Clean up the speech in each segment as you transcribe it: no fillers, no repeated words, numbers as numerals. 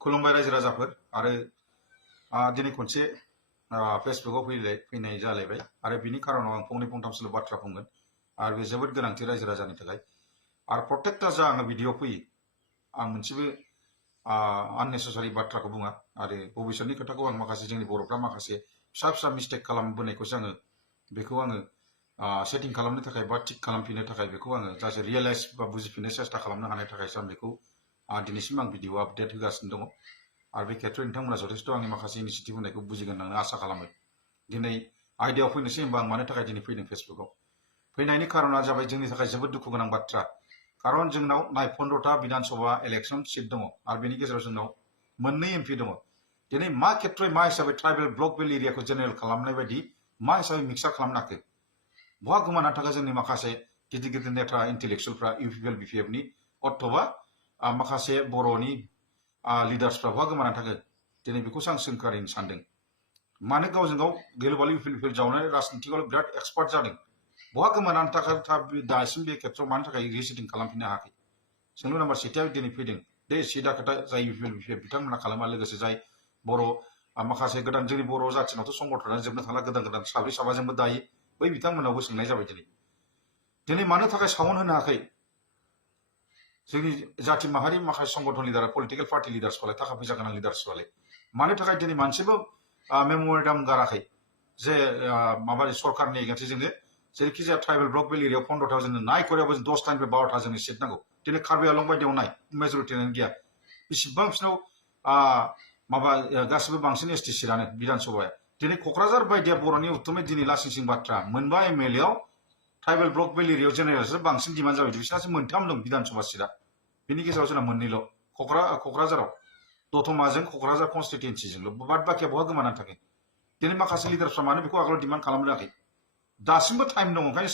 खुलुमबाय रायजो राजाफोर आरो दिनै खनसे फेसबुकआव फैनाय जालायबाय आरो बिनि खारनाव आं फंनै फंथामसोल' बाथ्रा बुंगोन आरो बे जोबोद गोनांथि रायजो राजानि थाखाय आरो प्रत्येकटा जा आङो भिडिअ फैयो आं मोनसेबो आननेसेसारि बाथ्राखौ बुङा आरो भबिष्यतनि खोथाखौ आं माखासे जोंनि बर'फ्रा माखासे फिसा फिसा मिस्टेक खालामबोनायखौसो आङो बेखौ आङो सेटिं खालामनो थाखाय बा थिक खालामफिननो थाखाय बेखौ आङो जाहाथे रियेलाइज बा बुजिफिननो सेस्था खालामनो हानाय थाखायसो आं बेखौ दिनैसिम आं भिडिअ आपडेट होगासिनो दङ आरो बे खेथ्रआव नोंथांमोना जथेस्थ' आंनि माखासे इनिसियेटिभ होनायखौ बुजिगोन होननानै आसा खालामो दिनै आयदायाव फैनोसै होनबा आं मानो थाखाय दिनै फैदों फेसबुकआव फैनायनि खारना जाबाय जोंनि थाखाय जोबोद दुखु गोनां बाथ्रा खारन जोंनाव 15टा विधानसभा इलेक्शन सीट दङ आरो बेनि गेजेराव जोंनाव मोननै एमपि दङ दिनै मा खेथ्रयै मा हिसाबै ट्राइबेल ब्लक बेल एरियाखौ जेनेरेल खालामनाय बायदि मा हिसाबै मिक्सार खालामनो हाखो बहा गोमानानै थाखो जोंनि माखासे गिदिर गिदिर नेता इन्टेलेक्सुवेलफ्रा इउपिपिएल बिपिएफनि अथ'बा माखासे बर'नि लिडार्सफ्रा बहा गोमानानै थाखो दिनै बेखौसो आं सोंखारिनो सानदों मानो गावजों गाव गिलुबालु इउपिपिएल जावनानै राजनितिकआव बिराद एक्सपार्ट जादों बहा गोमानानै थाखो दासिम बे खेथ्रआव मानि थाखाय रिसेटिं खालामफिननो हायाखै सोंलु नाम्बार सेथिया दिनै फैदों बे सिदा खोथा जाय इउपिपिएल बिपिएफ बिथांमोना खालामा लोगोसे जाय बर' माखासे गोदान जोंनि बर' जाथिनावथ' संगठनानो जोबनो थांला गोदान गोदान साब्रै साबाजोंबो दायो बै बिथांमोनावबो सोंनाय जाबाय दिनै मानो थाखाय सावन होनो हायाखै जोंनि जाति माहारि माखासे संगठन लिडार पलिटिकल पार्टी लिडार्सफोरालाय थाखा फैसा गोनां लिडार्सफोरालाय मानो थाखाय दिनै मोनसेबो मेम'रेन्डाम गाराखै जे माबा सरकारनि एगेन्सै जोङो जेरैखि जाया ट्राइबेल ब्लक बेल एरियायाव 15टा जोंनो नाय करियावबो 10टानिफ्राय 12टा जोंनो सिट नांगौ दिनै कार्बि आलं बायदियाव नाय मेजरिटियानो गैया बेसेबां बिसिनाव माबा गासिबो बांसिन एसटि सिटआनो विधानसभाया दिनै क'क्राझार बायदिया बर'नि उत्तमै दिनै लासिंसिं बाथ्रा मोनबा एमएलए आव ट्राइबेल ब्लक बेल एरियायाव जेनेरेलसो बांसिन डिमान्ड जाबाय बिसिनासो मोनथाम दं विधानसभा सिटआ बिनि गेजेराव जोंना मोननैल' क'क्राझाराव दतमाजों क'क्राझार कनस्टिटुएन्सिजोंल' बाद बाकिया बहा गोमानानै थाखो दिनै माखासे लिडारफ्रा मानो बेखौ आगोलाव डिमान्ड खालामनो हायाखै दासिमबो टाइम दङ ओंखायनो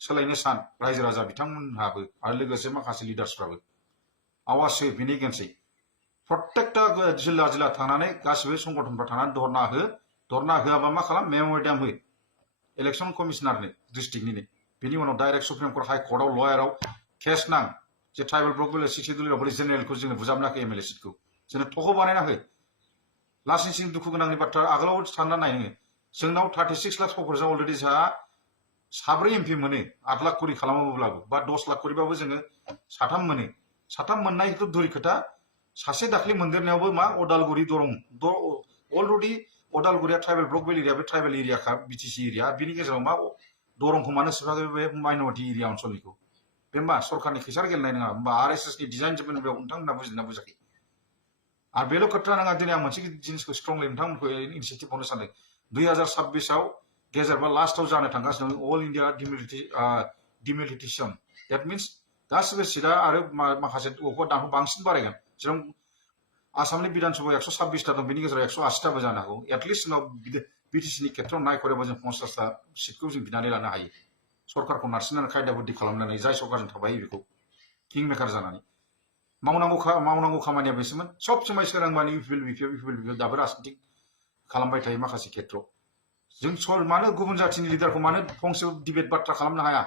सोलायनो सान रायजो राजा बिथांमोनहाबो आरो लोगोसे माखासे लिडार्सफ्राबो आवाज हो बिनि एगेन्सै प्रत्येकटा जिल्ला थांनानै गासिबो संगठनफ्रा थांनानै धरना होआबा मा खालाम मेम'रेन्डाम हो इलेक्शन कमिशनारनो डिस्ट्रिक्टनिनो बिनि उनाव डाइरेक्ट सुप्रिम कर्ट हाइ कर्टआव लयाराव केस नां जे ट्राइबेल ब्लक बेल सिक्सटिडुलियाव बोरै जेनेरेलखौ जोङो बुजाबनाखै एमएलए सिटखौ जोङो थख' बानायना हो लासिंसिं दुखु गोनांनि बाथ्रा आगोलाव सानना नाय नोङो जोंनाव 36 लाख पपुलेसन अलरेडि जोंहा साब्रै एमपि मोनो 8 लाख करि खालामोब्लाबो बा 10 लाख करिबाबो जोङो साथाम मोनो साथाम मोननायथ' दुरि खोथा सासे दाख्लै मोनदेरनायावबो मा अदालगुरि दरं अलरेडि अदालगुरिया ट्राइबेल ब्लक बेल एरिया बे ट्राइबेल एरियाखा बिटिसि एरिया बिनि गेजेराव मा दरंखौ मानो सोफाखै बे माइनरिटि एरिया ओनसोलनिखौ बे मा सरकारनि खैसार गेलेनाय नङा होमबा आरएसएसनि डिजाइन जोबनो बेयाव नोंथांमोना बुजिना बुजाखै आरो बेल' खोथा नङा दिनै आं मोनसे जिनिसखौ स्ट्रंलि नोंथांमोनखौ इनिसियेटिभ हरनो सानदों 2026आव गेजेर बा लास्टआव जानो थांगासिनो दं अल इन्डिया डिमिलिटेशन देट मिन्स गासिबो सिटआ आरो माखासे दानखौ बांसिन बारायगोन जेराव आसामनि विधानसभा 126टा दं बिनि गेजेराव 180टाबो जानो हागौ एटलिस्ट जोंनाव बिटिसिनि खेथ्रआव नायखरोबा जों 50टा सिटखौ जों बिनानै लानो हायो सरकारखौ नारसिननानै खायदा बुद्धि खालामनानै जाय सरकारजों थाबायो बेखौ किं मेकार जानानै मावनांगौ खामानिया बेसोमोन सब समाय सोरांबानो इउपिपिएल दाबो राजनितिक खालामबाय थायो माखासे खेथ्रआव जों मानो गुबुन जाथिनि लिडारखौ मानो फंसे डिबेट बाथ्रा खालामनो हाया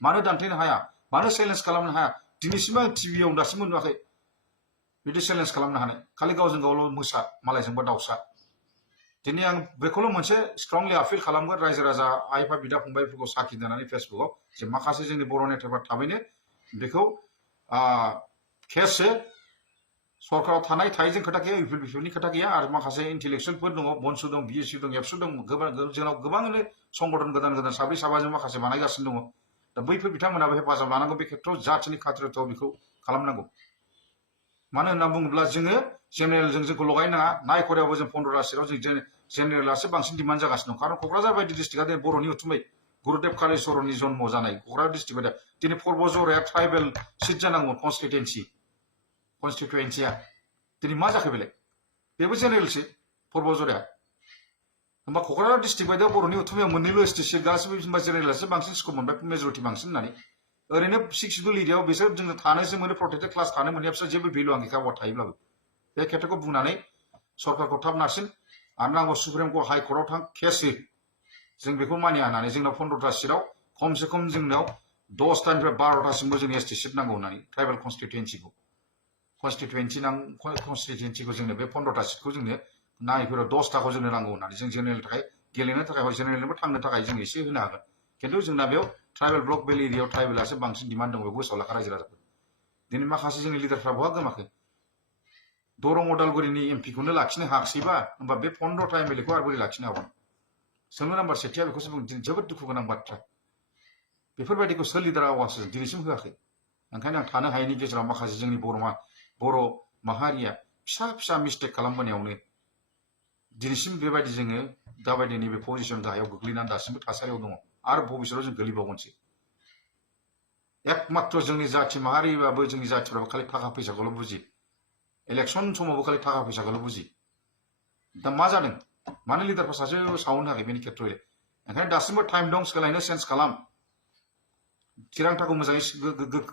मानो दान्थेनो हाया मानो चेलेन्ज खालामनो हाया दिनैसिम आं टिभियाव दासिमबो नुवाखै बिदि चेलेन्ज खालामनो हानाय खालि गावजों गावल' मोसा मालायजोंबा दाउसा दिनै आं बेखौल' मोनसे स्ट्रंलि आपिल खालामगोन रायजो राजा आइ आफा बिदा फंबायफोरखौ साखि दोननानै फेसबुकआव जे माखासे जोंनि बर' नेताफ्रा थाबैनो बेखौ केसो सरकाराव थानाय थायैजों खोथा गैया इउपिपिएलनि खोथा गैया आरो माखासे इन्टेलेक्सुवेलफोर दङ बनसु दं बिएससि दं एबसु दं जोंनाव गोबाङैनो संगठन गोदान साब्रै साबाजों माखासे बानायगासिनो दङ दा बैफोर बिथांमोनाबो हेफाजाब लानांगौ बे खेथ्रआव जाथिनि खाथिरआव बेखौ खालामनांगौ मानो होनना बुङोब्ला जोङो जेनेरेलजों जोंखौ लगायनो नाङा नाय करियावबो जों 15टा सिटआव जों जेनेरेलासो बांसिन डिमान्ड जागासिनो दं खारन क'क्राझार बायदि डिस्ट्रिक्टआ दिनै बर'नि उथुमै गुरुदेब कालिचरननि जन्म जानाय क'क्राझार डिस्ट्रिक्ट बायदि दिनै पर्बजराया ट्राइबेल सिट जानांगौ कनस्टिटुएन्सिया दिनै मा जाखो बेलाय बेबो जेनेरेलसो पर्बजराया होमबा क'क्राझार डिस्ट्रिक्ट बायदियाव बर'नि उथुमायाव मोननैल' एसटि सिट गासिबो होमबा जेनेरेलासो बांसिन स्क'प मोनबाय मेजरिटि बांसिन होननानै ओरैनो सिक्सटिडुल एरियायाव बिसोर जोङो थानोसो मोनो प्रटेक्टेड क्लास थानो मोननाया बिसोर जेबो भेलु आं गैखाया थायोब्लाबो बे खेथ्रखौ बुंनानै सरकारखौ थाब नारसिन आरो नांगौ सुप्रिम कर्ट हाइ कर्टआव थां केस हो जों बेखौ मानिया होननानै जोंनाव 15टा सिटआव खमसे खम जोंनाव 10टानिफ्राय 12टासिमबो जों एसटि सिट नांगौ होननानै ट्राइबेल कन्स्टिटुएन्सिखौ जोंनो बे 15टा सिटखौ जोंनो नायफोराव 10टाखौ जोंनो नांगौ होननानै जों जेनेरेल थाखाय गेलेनो थाखाय जेनेरेलबो थांनो थाखाय जों एसे होनो हागोन खिन्थु जोंना बेयाव ट्राइबेल ब्लक बेल एरियायाव ट्राइबेलासो बांसिन डिमान्ड दं बेखौ गोसोआव लाखा रायजो राजाफोर दिनै माखासे जोंनि लिडारफ्रा बहा गोमाखै दरं उदालगुरिनि एमपिखौनो लाखिनो हायाखैबा होमबा बे 15टा एमएलएखौ आरो बोरै लाखिनो हागोन सोंनो नाम्बार सेथिया बेखौसो बुंदों जोबोद दुखु गोनां बाथ्रा बेफोरबायदिखौ सोर लिडारा आवासो दिनैसिम होआखै ओंखायनो आं थानो हायैनि गेजेराव माखासे जोंनि बर' माहारिया फिसा फिसा मिस्टेक खालामबोनायावनो दिनैसिम बेबायदि जोङो दाबायदि नैबे पजिसन गाहायाव गोग्लैनानै दासिमबो थासारियाव दङ आरो भबिष्यताव जों गोलैबावगोनसो एकमात्र जोंनि जाथि माहारिबाबो जोंनि जाथिफ्राबो खालि थाखा फैसाखौल' बुजियो इलेक्सन समावबो खालि थाखा फैसाखौल' बुजियो दा मा जादों मानो लिडारफ्रा सासे सावनो हायाखै बेनि खेत्र'यै ओंखायनो दासिमबो टाइम दं सोलायनो चेन्ज खालाम थिरांथाखौ मोजाङै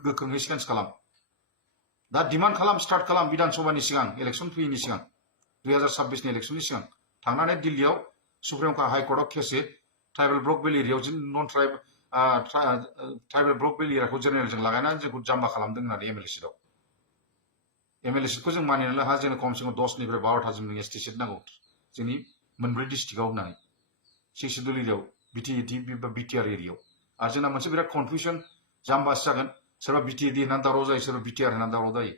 गोख्रोङै चेन्ज खालाम दा डिमान्ड खालाम स्टार्ट खालाम बिधान सभानि सिगां इलेक्सन फैयैनि सिगां 2026नि इलेक्सननि सिगां थांनानै दिल्लीयाव सुप्रिम हाइकर्टआव केस हो ट्राइबेल ब्लक बेल एरियायाव नन ट्राइबेल ब्लक बेल एरियाखौ जेनेरेलजों लागायनानै जोंखौ जाम्बा खालामदों होननानै एमएलए सिटखौ जों मानिनानै लाहा जोंनो खमसे खम 10निफ्राय 12टा जोंनो एसटि सिट नांगौ जोंनि मोनब्रै डिस्ट्रिक्टआव होननानै शिडुल एरियायाव बिटिआर एरियायाव आरो जोंना मोनसे बिराद कनफिउजन जाम्बासो जागोन सोरबा बिटिएडि होननानै दावराव जायो सोरबा बिटिआर होननानै दावराव जायो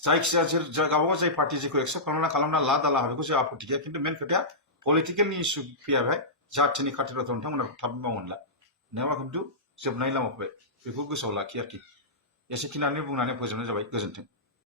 जायखिजाया गावबा जाय पार्टी जेखौ एक्सेप्ट खालामना ला दाला बेखौ जेबो आपत्ति गैया खिन्थु मेन खोथाया पलिटिकेलनि इस्यु फैया बेहाय जाथिनि खाथिराव नोंथांमोना थाब मावनो ला नङाबा खिन्थु जोबनाय लामा फैबाय बेखौ गोसोआव लाखि आरोखि एसेखिनियानो बुंनानै फोजोबनाय जाबाय गोजोन्थों